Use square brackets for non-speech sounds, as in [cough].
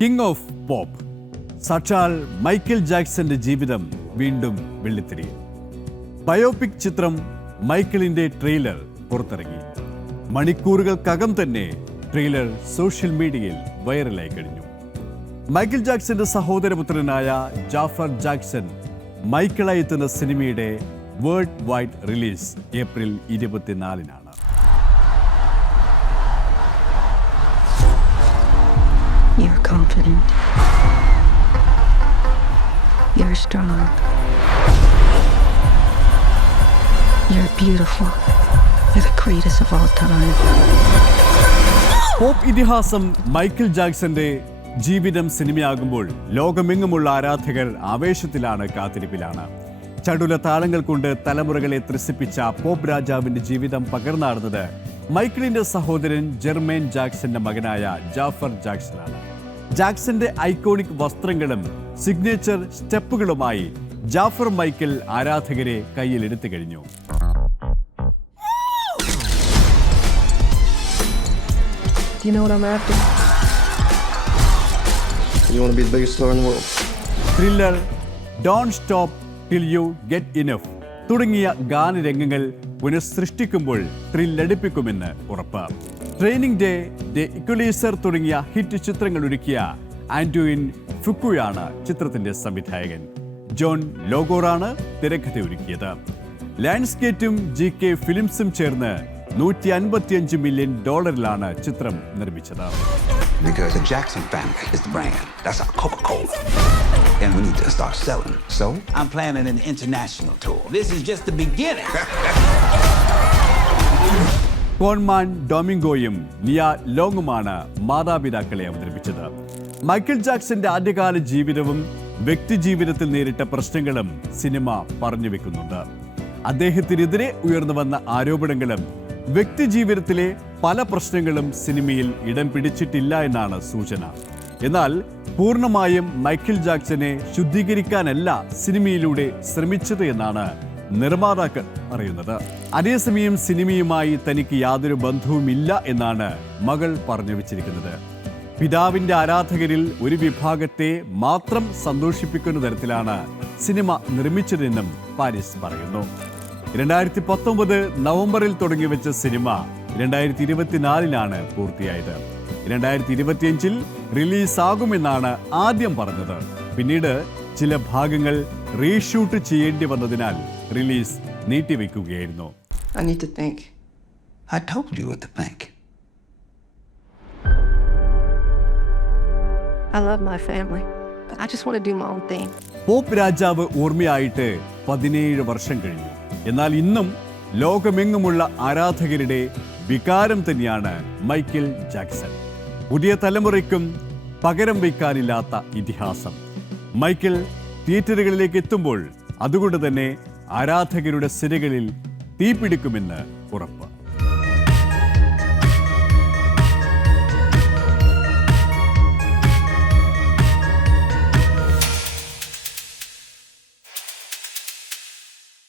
King of pop സച്ചാൽ Michael ജാക്സന്റെ ജീവിതം വീണ്ടും വെള്ളിത്തിരി. ബയോപിക് ചിത്രം മൈക്കിളിന്റെ ട്രെയിലർ പുറത്തിറങ്ങി. മണിക്കൂറുകൾക്കകം തന്നെ ട്രെയിലർ സോഷ്യൽ മീഡിയയിൽ വൈറലായി കഴിഞ്ഞു. മൈക്കിൾ ജാക്സന്റെ സഹോദരപുത്രനായ ജാഫർ ജാക്സൺ മൈക്കിളായി എത്തുന്ന സിനിമയുടെ വേൾഡ് വൈഡ് റിലീസ് ഏപ്രിൽ ഇരുപത്തിനാലിനാണ്. You're confident. You're strong. You're beautiful. You're the greatest of all time. Pop ഇതിഹാസം മൈക്കിൾ ജാക്സന്റെ ജീവിതം സിനിമയാകുമ്പോൾ ലോകമെങ്ങുമുള്ള ആരാധകർ ആവേശത്തിലാണ് കാത്തിരിപ്പിലാണ് ചടുല താളങ്ങൾ കൊണ്ട് തലമുറകളെ ത്രസിപ്പിച്ച പോപ്പ് രാജാവിന്റെ ജീവിതം പകർന്നാടുന്നത് മൈക്കിളിന്റെ സഹോദരൻ ജെർമേൻ ജാക്സന്റെ മകനായ ജാഫർ ജാക്സനാണ് ജാക്സന്റെ ഐക്കോണിക് വസ്ത്രങ്ങളും സിഗ്നേച്ചർ സ്റ്റെപ്പുകളുമായി ജാഫർ മൈക്കിൾ ആരാധകരെ കയ്യിലെടുത്തു കഴിഞ്ഞു Do you know what I'm after? You want to be the biggest star in the world? Thriller don't stop till you get enough തുടങ്ങിയ ഗാനരംഗങ്ങൾ പുനഃസൃഷ്ടിക്കുമ്പോൾ ത്രില്ലടിപ്പിക്കുമെന്ന് ഉറപ്പ് ട്രെയിനിങ് ഡേ ദ ഇക്വലൈസർ തുടങ്ങിയ ഹിറ്റ് ചിത്രങ്ങൾ ഒരുക്കിയ ആൻഡ്രൂയിൻ ഫുക്കുയാണ് ചിത്രത്തിന്റെ സംവിധായകൻ ജോൺ ലോഗോറാണ് തിരക്കഥ ഒരുക്കിയത് ലാൻഡ്സ്കേറ്റും ജി കെ ഫിലിംസും ചേർന്ന് നൂറ്റി അൻപത്തിയഞ്ച് മില്യൺ ഡോളറിലാണ് ചിത്രം നിർമ്മിച്ചത് Because the Jackson family is the brand. That's our Coca Cola. And we need to start selling. So I'm planning an international tour. This is just the beginning. [laughs] കോൺമാൻ ഡൊമിംഗോയും നിയ ലോങ്ങുമാണ് മാതാപിതാക്കളെ അവതരിപ്പിച്ചത്. Michael ജാക്സന്റെ ആദ്യകാല ജീവിതവും വ്യക്തിജീവിതത്തിൽ നേരിട്ട പ്രശ്നങ്ങളും സിനിമ പറഞ്ഞു വെക്കുന്നുണ്ട്. അദ്ദേഹത്തിനെതിരെ ഉയർന്നു വന്ന ആരോപണങ്ങളും വ്യക്തിജീവിതത്തിലെ പല പ്രശ്നങ്ങളും സിനിമയിൽ ഇടം പിടിച്ചിട്ടില്ല എന്നാണ് സൂചന. എന്നാൽ പൂർണമായും മൈക്കിൾ ജാക്സനെ ശുദ്ധീകരിക്കാനല്ല സിനിമയിലൂടെ ശ്രമിച്ചത് എന്നാണ് നിർമ്മാതാക്കൾ അറിയുന്നത്. അതേസമയം സിനിമയുമായി തനിക്ക് യാതൊരു ബന്ധവുമില്ല എന്നാണ് മകൾ പറഞ്ഞു വച്ചിരിക്കുന്നത്. പിതാവിന്റെ ആരാധകരിൽ ഒരു വിഭാഗത്തെ മാത്രം സന്തോഷിപ്പിക്കുന്ന തരത്തിലാണ് സിനിമ നിർമ്മിച്ചതെന്നും പാരീസ് പറയുന്നു. രണ്ടായിരത്തി പത്തൊമ്പത് നവംബറിൽ തുടങ്ങി വെച്ച സിനിമ രണ്ടായിരത്തി ഇരുപത്തിനാലിനാണ് പൂർത്തിയായത്. രണ്ടായിരത്തി ഇരുപത്തിയഞ്ചിൽ റിലീസാകുമെന്നാണ് ആദ്യം പറഞ്ഞത്. പിന്നീട് ചില ഭാഗങ്ങൾ റീഷൂട്ട് ചെയ്യേണ്ടി വന്നതിനാൽ റിലീസ് നീട്ടിവെക്കുകയായിരുന്നു I need to think. I told you what to think. I love my family. I just want to do my own thing. Pop രാജാവ് ഓർമ്മയായിട്ട് പതിനേഴ് വർഷം കഴിഞ്ഞു എന്നാൽ ഇന്നും ലോകമെങ്ങുമുള്ള ആരാധകരുടെ വികാരം തന്നെയാണ് മൈക്കിൾ ജാക്സൺ പുതിയ തലമുറയ്ക്കും പകരം വയ്ക്കാനില്ലാത്ത ഇതിഹാസം മൈക്കിൾ തിയേറ്ററുകളിലേക്ക് എത്തുമ്പോൾ അതുകൊണ്ട് തന്നെ ആരാധകരുടെ സിരകളിൽ തീപിടിക്കുമെന്ന് ഉറപ്പ്.